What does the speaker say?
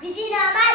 你记得吗？